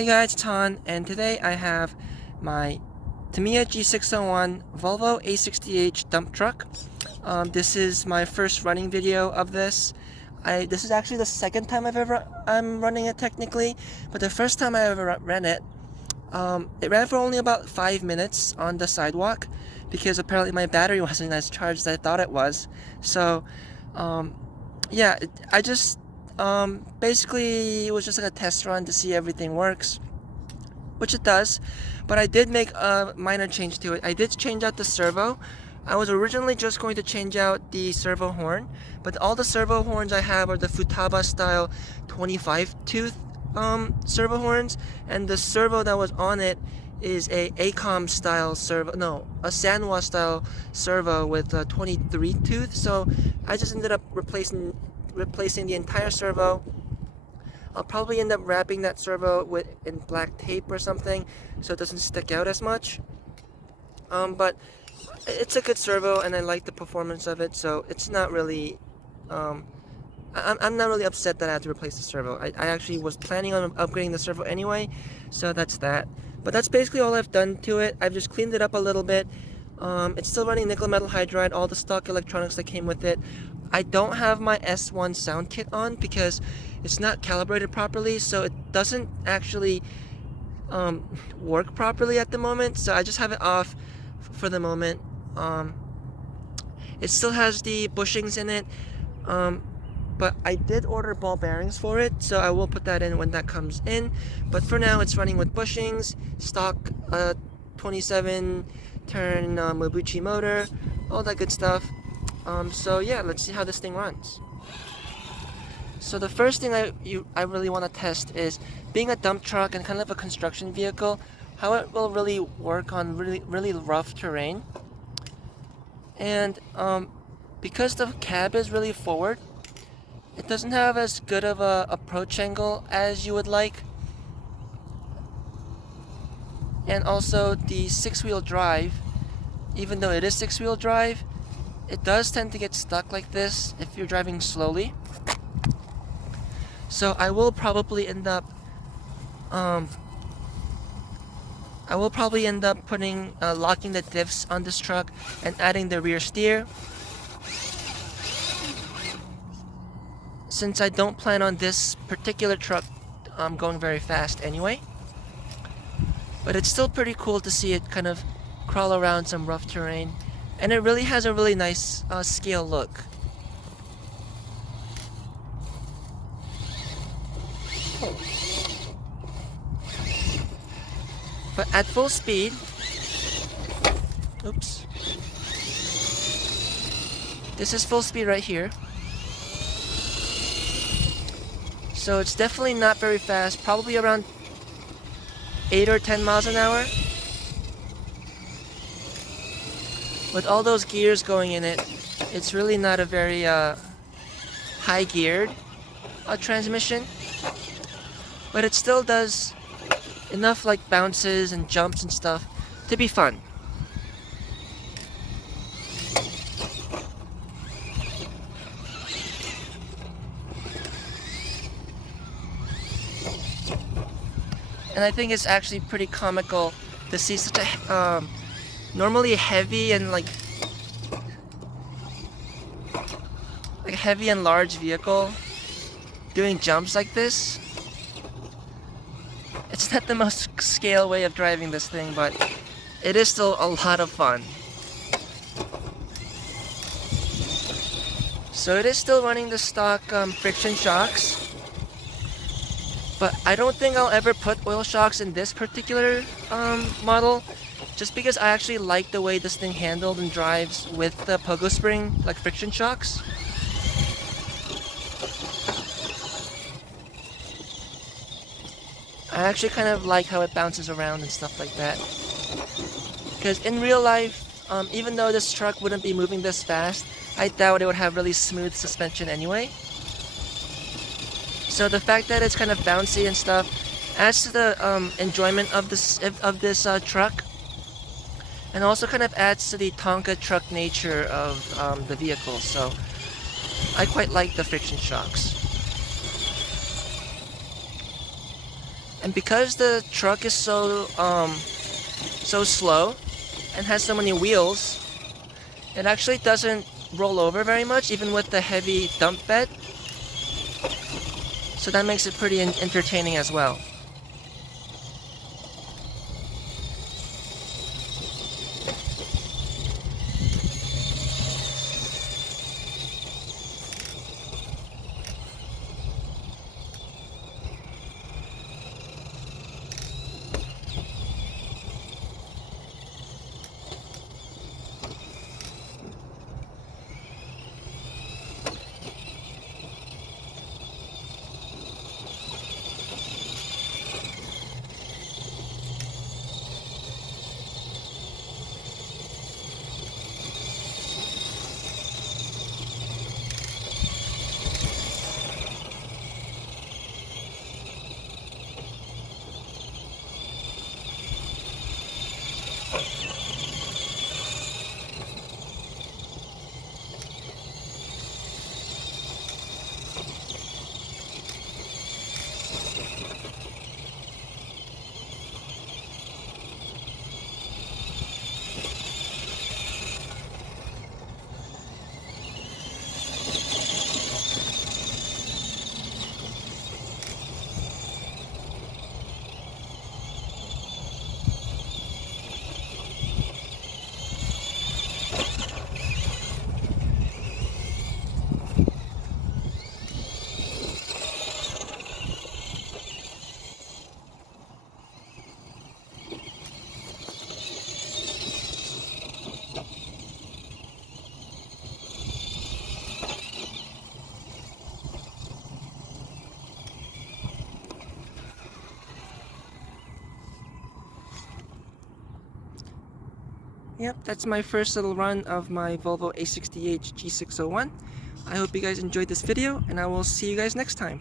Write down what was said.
Hey guys, it's Han, and today I have my Tamiya G6-01 Volvo A60H dump truck. This is my first running video of this. This is actually the second time I'm running it technically, but the first time I ever ran it, it ran for only about 5 minutes on the sidewalk because apparently my battery wasn't as charged as I thought it was. So, yeah, basically it was just like a test run to see everything works, which it does, but I did make a minor change to it. I did change out the servo. I was originally just going to change out the servo horn, but all the servo horns I have are the Futaba style 25 tooth servo horns, and the servo that was on it is a ACOM style servo, no, a Sanwa style servo with a 23 tooth. So I just ended up replacing the entire servo. I'll probably end up wrapping that servo in black tape or something so it doesn't stick out as much. But it's a good servo and I like the performance of it, so it's not really I'm not really upset that I had to replace the servo. I actually was planning on upgrading the servo anyway, so that's that. But that's basically all I've done to it. I've just cleaned it up a little bit. It's still running nickel metal hydride, all the stock electronics that came with it. I don't have my S1 sound kit on because it's not calibrated properly, so it doesn't actually work properly at the moment. So I just have it off for the moment. It still has the bushings in it, but I did order ball bearings for it, so I will put that in when that comes in. But for now, it's running with bushings, stock 27 turn Mabuchi motor, all that good stuff. So yeah, let's see how this thing runs. So the first thing I really want to test is, being a dump truck and kind of a construction vehicle, how it will really work on really rough terrain. And because the cab is really forward, it doesn't have as good of a approach angle as you would like. And also the 6-wheel drive, even though it is 6-wheel drive, it does tend to get stuck like this if you're driving slowly. So I will probably end up putting locking the diffs on this truck and adding the rear steer, since I don't plan on this particular truck going very fast anyway. But it's still pretty cool to see it kind of crawl around some rough terrain, and it really has a really nice scale look. But at full speed, oops, this is full speed right here. So it's definitely not very fast, probably around 8 or 10 miles an hour. With all those gears going in it, it's really not a very high geared transmission. But it still does enough like bounces and jumps and stuff to be fun. And I think it's actually pretty comical to see such a normally heavy and like heavy and large vehicle doing jumps like this. It's not the most scale way of driving this thing, but it is still a lot of fun. So it is still running the stock friction shocks, but I don't think I'll ever put oil shocks in this particular model, just because I actually like the way this thing handled and drives with the pogo spring, like friction shocks. I actually kind of like how it bounces around and stuff like that. Because in real life, even though this truck wouldn't be moving this fast, I doubt it would have really smooth suspension anyway. So the fact that it's kind of bouncy and stuff adds to the enjoyment of this truck, and also kind of adds to the Tonka truck nature of the vehicle. So I quite like the friction shocks. And because the truck is so slow and has so many wheels, it actually doesn't roll over very much, even with the heavy dump bed. So that makes it pretty entertaining as well. Yep, that's my first little run of my Volvo A60H G601. I hope you guys enjoyed this video, and I will see you guys next time.